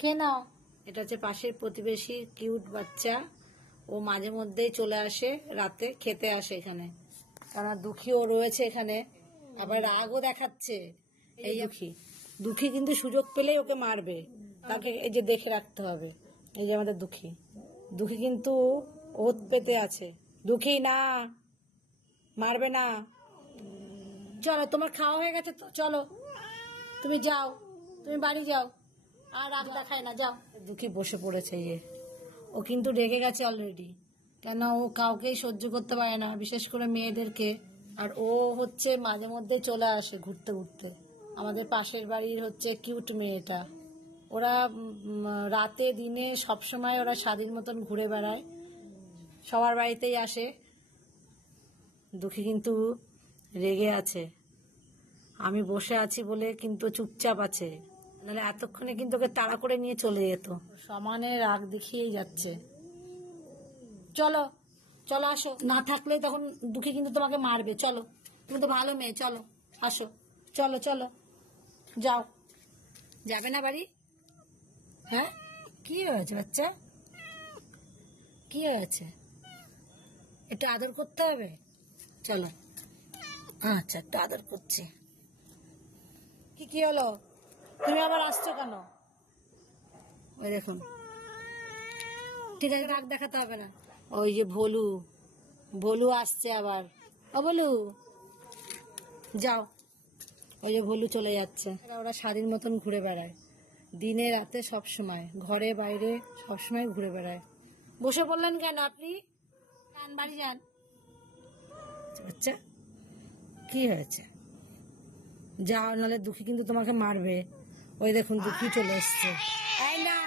কে নাও। এটা হচ্ছে পাশের প্রতিবেশী কিউট বাচ্চা। ও মাঝে মধ্যেই চলে আসে, রাতে খেতে আসে এখানে, কারণ দুঃখীও রয়েছে এখানে, আবার রাগও দেখাচ্ছে। এই দুঃখী দুঃখী কিন্তু সুযোগ পেলেই ওকে মারবে, তাকে এই যে দেখে রাখতে হবে। এই যে আমাদের দুঃখী, দুঃখী কিন্তু ওত পেতে আছে। দুঃখী না, মারবে না। চলো, তোমার খাওয়া হয়ে গেছে তো, চলো তুমি যাও, তুমি বাড়ি যাও, আর রাগ দেখায় না, যাও। দুঃখী বসে পড়েছে। ও কিন্তু রেগে গেছে অলরেডি, কেন ও কাউকেই সহ্য করতে পারে না, বিশেষ করে মেয়েদেরকে। আর ও হচ্ছে মাঝে মধ্যে চলে আসে ঘুরতে ঘুরতে। আমাদের পাশের বাড়ির হচ্ছে কিউট মেয়েটা। ওরা রাতে দিনে সবসময় ওরা স্বাধীন মতন ঘুরে বেড়ায়, সবার বাড়িতেই আসে। দুঃখী কিন্তু রেগে আছে, আমি বসে আছি বলে কিন্তু চুপচাপ আছে, নাহলে এতক্ষণে কিন্তু ওকে তাড়া করে নিয়ে চলে যেত। সমানে রাগ দেখিয়েই যাচ্ছে। চলো চলো আসো, না থাকলে তখন দুঃখী কিন্তু তোমাকে মারবে। চলো, তুমি তো ভালো মেয়ে, চলো আসো, চলো চলো যাও। যাবে না বাড়ি? হ্যাঁ, কি হয়েছে বাচ্চা, কি হয়েছে? একটু আদর করতে হবে, চলো। আচ্ছা, একটু আদর করছি। কি হলো, তুমি আবার আসছো কেন? ওই দেখুন, ঠিক আছে, রাগ দেখাতে হবে না। ওই যে ভোলু, ভোলু আসছে আবার। ও ভোলু, যাও। ওই যে ভোলু চলে যাচ্ছে। ওরা স্বাধীন মতন ঘুরে বেড়ায়, দিনে রাতে সব সময়, ঘরে বাইরে সবসময় ঘুরে বেড়ায়। বসে পড়লেন কেন আপনি? যান বাড়ি যান। আচ্ছা, কি হয়েছে? যাও, নাহলে দুঃখী কিন্তু তোমাকে মারবে। ওই দেখুন, দুঃখী চলে এসছে। এই না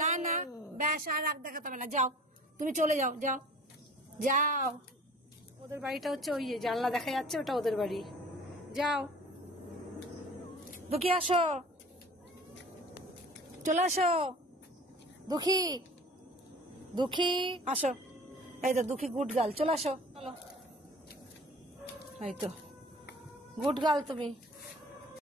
না না, ব্যাস, আর রাগ দেখাতে হবে না, যাও, তুমি চলে যাও, যাও যাও। ওদের বাড়িটা হচ্ছে ওই যে জানলা দেখা যাচ্ছে, ওটা ওদের বাড়ি। যাও, দুঃখী আসো, চলে আসো। দুঃখী, দুঃখী আসো। এই তো দুঃখী, গুড গার্ল, চলে আসো, চলো। এই তো গুড গার্ল তুমি।